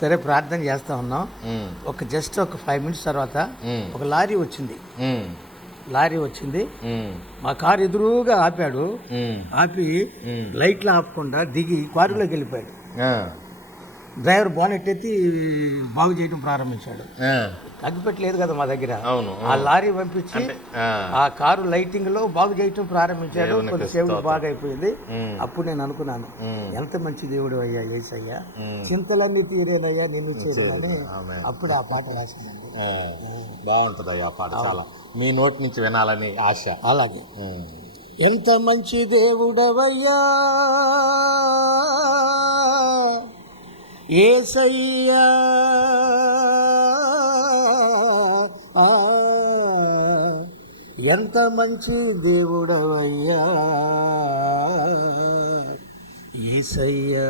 సరే ప్రార్థన చేస్తా ఉన్నాం. జస్ట్ ఒక 5 minutes తర్వాత ఒక లారీ వచ్చింది. మా కారు ఎదురుగా ఆపాడు. ఆపి లైట్లు ఆపకుండా దిగి కారులోకి వెళ్ళిపోయాడు. డ్రైవర్ బానెట్ ఎత్తి బాగు చేయడం ప్రారంభించాడు. అగ్గిపెట్టలేదు కదా మా దగ్గర. ఆ లారీ పంపించి ఆ కారు లైటింగ్ లో బాగు చేయటం ప్రారంభించాడు. కొన్ని సేవలు బాగా అయిపోయింది. అప్పుడు నేను అనుకున్నాను, ఎంత మంచి దేవుడు అయ్యా యేసయ్యా, చింతలన్నీ తీరేనయ్యా నిన్ను చూడని. అప్పుడు ఆ పాట రాశానండి. బాగుంటుంది ఆ పాట, చాలా మీ నోటి నుంచి వినాలని ఆశ. అలాగే ఎంత మంచి దేవుడవయ్యా యేసయ్యా, ఎంత మంచి దేవుడవయ్యా యేసయ్యా.